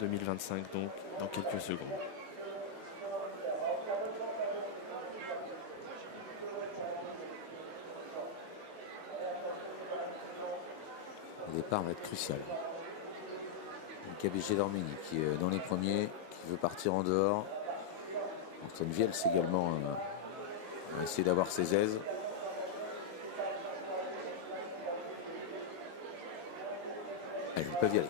2025 donc dans quelques secondes. Le départ va être crucial. KBG d'Arménie qui est dans les premiers, qui veut partir en dehors. Antoine Viels également va essayer d'avoir ses aises. Ils peuvent y aller.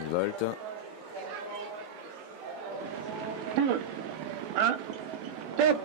Ils voltent. 2, 1, top.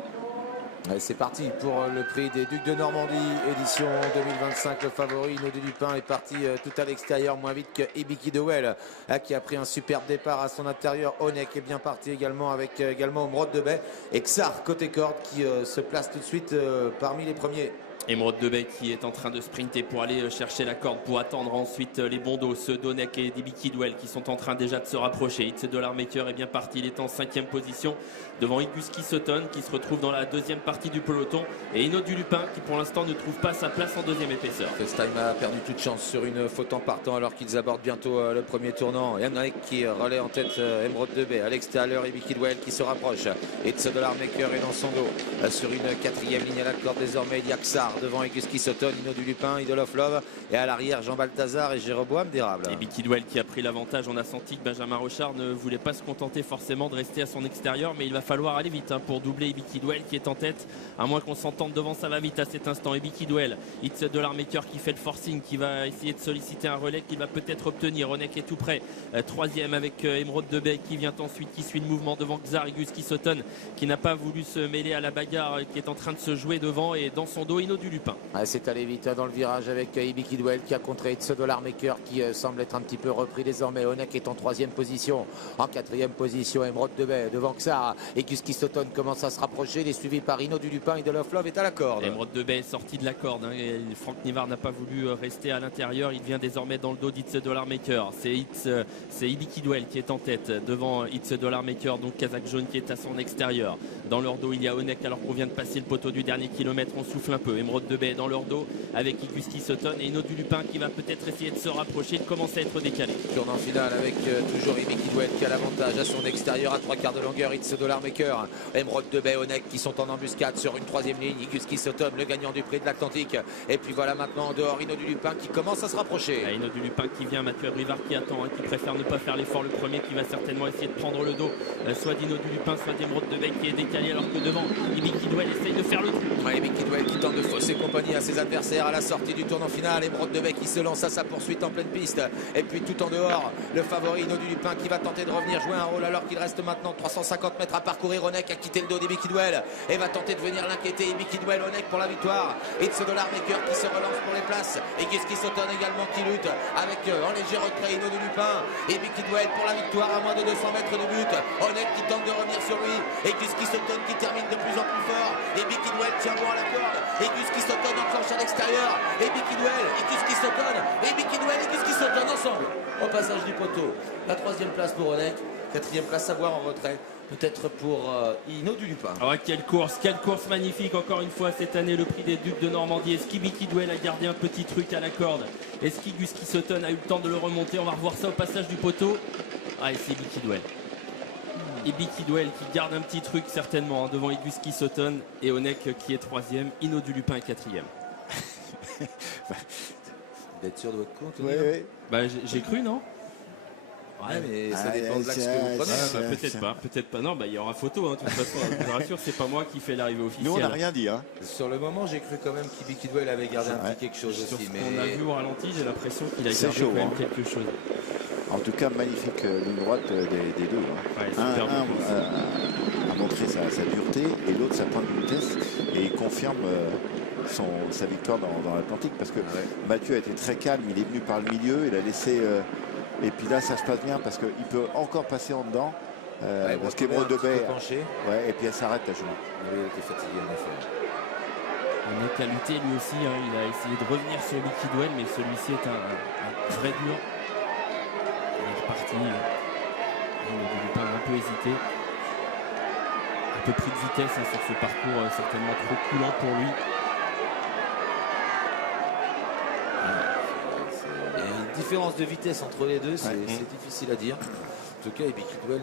C'est parti pour le prix des Ducs de Normandie, édition 2025. Le favori, Inaudit Dupin, est parti tout à l'extérieur, moins vite que Ibiki Dewell, qui a pris un superbe départ à son intérieur. Onek est bien parti également, avec également Omrod de Bay et Xar côté corde qui se place tout de suite parmi les premiers. Émeraude de Bay qui est en train de sprinter pour aller chercher la corde, pour attendre ensuite les bons dos, ceux d'Onek et d'Ibiki Dewell qui sont en train déjà de se rapprocher. It's Dollar Maker est bien parti, il est en 5e position devant Iguski Sutton qui se retrouve dans la deuxième partie du peloton, et Inaudit Dupin qui pour l'instant ne trouve pas sa place en deuxième épaisseur. FaceTime a perdu toute chance sur une faute en partant alors qu'ils abordent bientôt le premier tournant. Yannick qui relaie en tête Émeraude de Bay. À l'extérieur, Ibiki Dewell qui se rapproche. It's Dollar Maker est dans son dos. Sur une 4e ligne à la corde désormais, il y a Xar devant Iguski Sutton, Inaudit Dupin, Idol of Love, et à l'arrière Jean Balthazar et Jéroboam d'Érable. Ibiki Dewell qui a pris l'avantage. On a senti que Benjamin Rochard ne voulait pas se contenter forcément de rester à son extérieur, mais il va falloir aller vite pour doubler Ibiki Dewell qui est en tête, à moins qu'on s'entende devant. Ça va vite à cet instant. Ibiki Dewell, It's Dollar Maker qui fait le forcing, qui va essayer de solliciter un relais qu'il va peut-être obtenir. Onek est tout près, 3e avec Émeraude de Bay qui vient ensuite, qui suit le mouvement devant Xar. Iguski Sutton qui n'a pas voulu se mêler à la bagarre, qui est en train de se jouer devant, et dans son dos Inaudit Dupin. C'est allé vite dans le virage avec Ibiki Dewell qui a contré It's Dollar Maker qui semble être un petit peu repris désormais. Onek est en 3e position. En 4e position, Émeraude de Bay devant Xar. Et Iguski Sutton commence à se rapprocher. Il est suivi par Inaudit Dupin. Idol of Love est à la corde. Émeraude de Bay est sorti de la corde. Et Franck Nivard n'a pas voulu rester à l'intérieur. Il vient désormais dans le dos d'It's Dollar Maker. C'est Ibiki Dewell qui est en tête devant It's Dollar Maker. Donc Kazakh jaune qui est à son extérieur. Dans leur dos, il y a Onek alors qu'on vient de passer le poteau du dernier kilomètre. On souffle un peu. Émeraude de Bay dans leur dos avec Iguski Sutton et Inaudit Dupin qui va peut-être essayer de se rapprocher, de commencer à être décalé. Tournant final avec toujours Ibiki Dewell qui a l'avantage à son extérieur à 3/4 de longueur. It's Dollar Maker, Émeraude de Bay, Onek qui sont en embuscade sur une 3e ligne. Iguski Sutton, le gagnant du prix de l'Atlantique. Et puis voilà maintenant en dehors Inaudit Dupin qui commence à se rapprocher. Inaudit Dupin qui vient, Mathieu Abrivard qui attend, qui préfère ne pas faire l'effort le premier, qui va certainement essayer de prendre le dos soit d'Inaudit Dupin, soit d'Émeraude de Bay qui est décalé, alors que devant Ibiki Dewell essaye de faire le trou. Ibiki Dewell qui tente de fausser compagnie à ses adversaires à la sortie du tournant final. Émeraude de Bay qui se lance à sa poursuite en pleine piste. Et puis tout en dehors, le favori Inaudit Dupin qui va tenter de revenir jouer un rôle alors qu'il reste maintenant 350 mètres à parcourir. Onek a quitté le dos d'Ibiki Dewell et va tenter de venir l'inquiéter. Ibiki Dewell, Onek pour la victoire. It's Dollar Maker qui se relance pour les places. Et Iguski Sutton également qui lutte avec en léger retrait Inaudit Dupin. Ibiki Dewell pour la victoire à moins de 200 mètres de but. Onek qui tente de revenir sur lui. Et Iguski Sutton qui termine de plus en plus fort. Ibiki Dewell tient bon à la corde. Iguski Sutton enclenche à l'extérieur. Ibiki Dewell, Iguski Sutton, Ibiki Dewell, Iguski Sutton ensemble au passage du poteau. La 3e place pour Onek, 4e place à voir en retrait. Peut-être pour Inaudit Dupin. Oh, quelle course magnifique encore une fois cette année, le prix des Ducs de Normandie. Est-ce qu'Ibiki Dewell a gardé un petit truc à la corde? Est-ce qu'Iguski Sutton a eu le temps de le remonter? On va revoir ça au passage du poteau. Ah, et c'est Ibiki Dewell. Ibiki Dewell qui garde un petit truc certainement devant Iguski Sutton, et Onek qui est 3e, Inaudit Dupin est 4e. Vous êtes sûr de votre compte? Oui. Bah, j'ai cru, non? Ouais, mais ça dépend de l'axe que vous prenez. Peut-être pas. Non, bah il y aura photo, de toute façon. Je vous rassure, c'est pas moi qui fais l'arrivée officielle. Nous, on n'a rien dit. Sur le moment, j'ai cru quand même qu'Ibiki Dewell avait gardé un petit quelque chose Sur aussi. ce Mais qu'on a vu au ralenti, j'ai l'impression qu'il a C'est gardé chaud, quand même quelque chose. En tout cas, magnifique ligne droite des deux. Ouais, Un super a montré sa dureté et l'autre sa pointe de vitesse. Et il confirme sa victoire dans l'Atlantique. Parce que Mathieu a été très calme. Il est venu par le milieu. Il a laissé... et puis là, ça se passe bien parce qu'il peut encore passer en dedans. Parce qu'Émeraude de Bay... et puis elle s'arrête à genoux. Oui, il était fatigué en effet. Onek a lutté lui aussi, il a essayé de revenir sur Ibiki Dewell, mais celui-ci est un vrai dur. Il est reparti. Inaudit Dupin a un peu hésité. Un peu pris de vitesse sur ce parcours certainement trop coulant pour lui. différence de vitesse entre les deux, c'est difficile à dire. En tout cas, Ebiki Duel